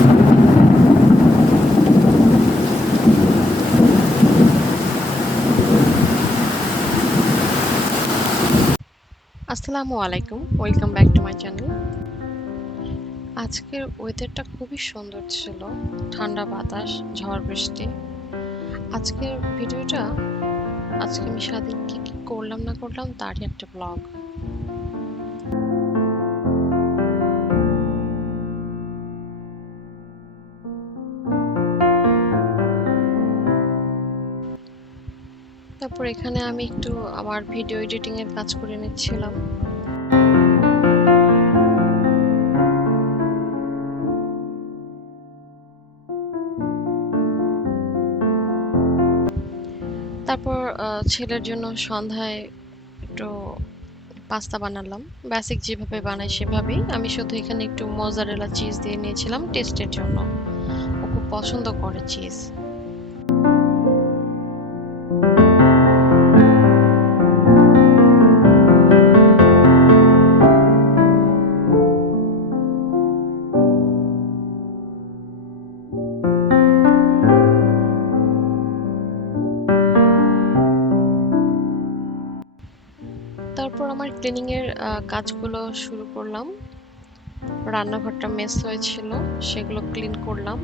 আসসালামু আলাইকুম, welcome back to my channel. আজকের ওয়েদারটা খুবই সুন্দর ছিল, ঠান্ডা বাতাস, ঝড় বৃষ্টি। আজকের ভিডিওটা আজকে আমি সারাদিন কি কি করলাম না করলাম তারই একটা ব্লগ। তারপর এখানে আমি একটু আমার ভিডিও এডিটিং এর কাজ করে নিচ্ছিলাম। তারপর ছেলের জন্য সন্ধ্যায় একটু পাস্তা বানালাম, বেসিক যেভাবে বানাই সেভাবেই। আমি শুধু এখানে একটু মোজারেলা চিজ দিয়ে নিয়েছিলাম টেস্টের জন্য। ও খুব পছন্দ করে চিজ। তারপর আমার ক্লিনিং এর কাজগুলো শুরু করলাম। রান্নাঘরটা মেস হয়েছিল, সেগুলো ক্লিন করলাম।